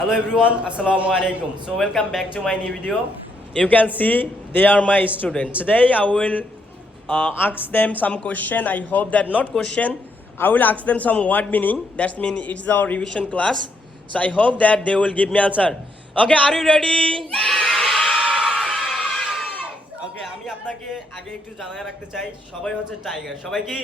Hello everyone, Assalamu alaikum. So welcome back to my new video. You can see they are my students. Today I will ask them some question. I hope that not question. I will ask them some word meaning. That means it's our revision class. So I hope that they will give me answer. Okay, are you ready? Okay, আমি আপনাকে আগে একটু জানায় রাখতে চাই সবাই হচ্ছে টাইগার। সবাই কি?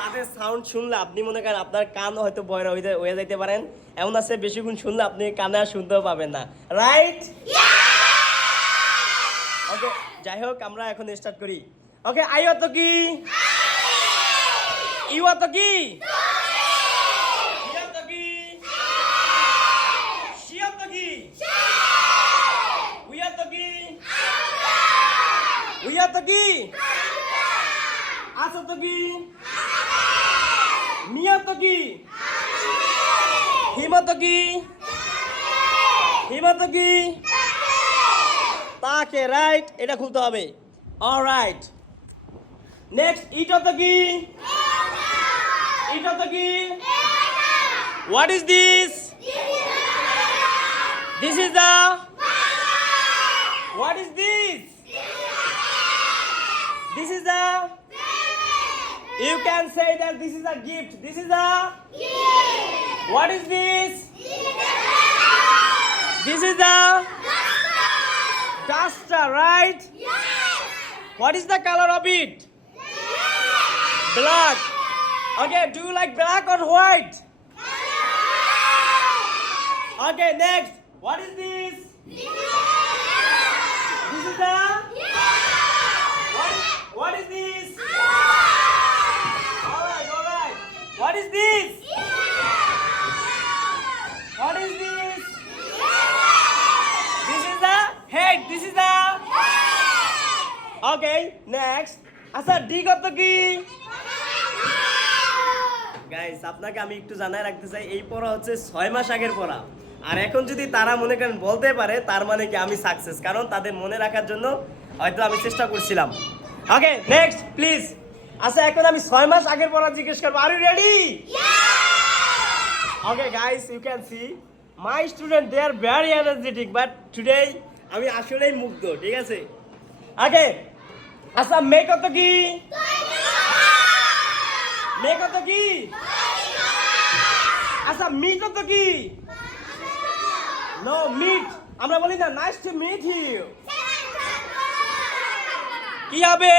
তাদের সাউন্ড শুনলে আপনি মনে করেন আপনার কান হয়তো বয়রা হয়ে যাইতে পারেন, এমন আছে বেশিক্ষণ শুনলে আপনি কানে আর শুনতেও পাবেন না, রাইট? ওকে, যাই হোক আমরা এখন স্টার্ট করি। ওকে, আই অত কি? ইউ অত কি? হি অত কি? শি অত কি? উই অত কি? উই অত কি? আস অত কি? মিয়া তো কি? হিমা তো কি? হিমা তো কি? তাকে, রাইট, এটা খুলতে হবে। অলরাইট, নেক্সট ইটা তো কি? ইটা তো কি? What is this? This is the what is this? This is the You can say that this is a gift. This is a gift. What is this? This is a duster, right? Yes. What is the color of it? Black. Okay, do you like black or white? Okay, next. What is this? This is a what is this? What is this? What is this? This is the head. This is the okay. Next. আচ্ছা ডি কত কি? গাইস আপনাকে আমি একটু জানায় রাখতে চাই এই পড়া হচ্ছে 6 মাস আগের পড়া, আর এখন যদি তারা মনে করেন বলতে পারে তার মানে কি আমি সাকসেস, কারণ তাদের মনে রাখার জন্য হয়তো আমি চেষ্টা করছিলাম। ওকে, নেক্সট প্লিজ। আচ্ছা এখন আমি 6 মাস আগের পড়া জিজ্ঞেস করব। Are you ready? Okay guys, you can see my student, they are very energetic, but today আমি আসলেই মুগ্ধ, ঠিক আছে? Okay, আচ্ছা মে কত কি? মে কত কি? আচ্ছা মি কত কি? No, meet, আমরা বলি না নাইস টু মিট ইউ, কি হবে?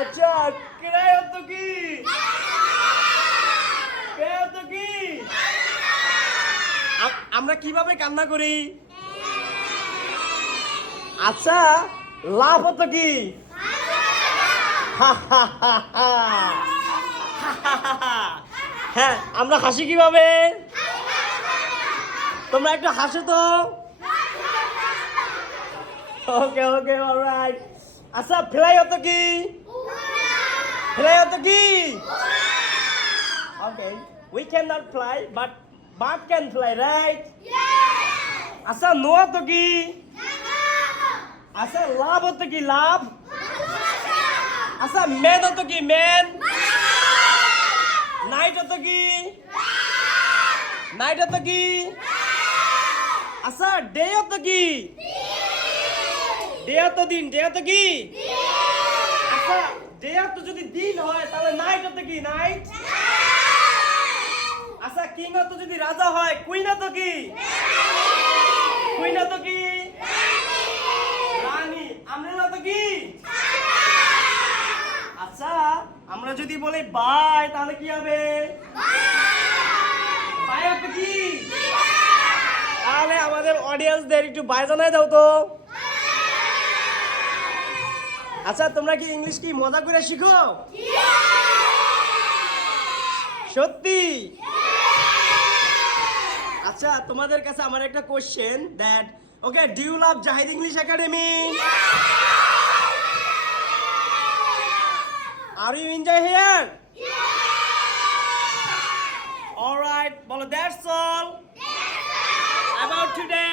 আচ্ছা ক্রায় কত কি? আমরা কিভাবে কান্না করি? আচ্ছা লাভ হতো কি? হ্যাঁ, আমরা হাসি কিভাবে? তোমরা একটু হাসো তো। ওকে ওকে, অলরাইট। আচ্ছা ফ্লাই হতো কি? ফ্লাই হতো কি? Okay, we cannot fly, but bird can fly, right? Yes. Asa no to ki? Asa love to ki love? Asa man to ki man? Night to ki? Night to ki? Asa day to ki? Day to din, day to ki? Asa day to jodi din hoy tale night to ki night? আচ্ছা কিং তো যদি রাজা হয়, কুইন তো কি? কুইন তো কি? রানী। আমরা তো কি? আচ্ছা আমরা যদি বলি বাই তাহলে কি হবে? বাই তো কি? তাহলে আমাদের অডিয়েন্সদের একটু বাই জানাই দাও তো। আচ্ছা তোমরা কি ইংলিশ কি মজা করে শিখো? সত্যি? আচ্ছা তোমাদের কাছে আমার একটা question, that okay, do you love Zahid English Academy? Are you enjoy here? Alright, বলো দ্যাটস অল অ্যাবাউট টুডে।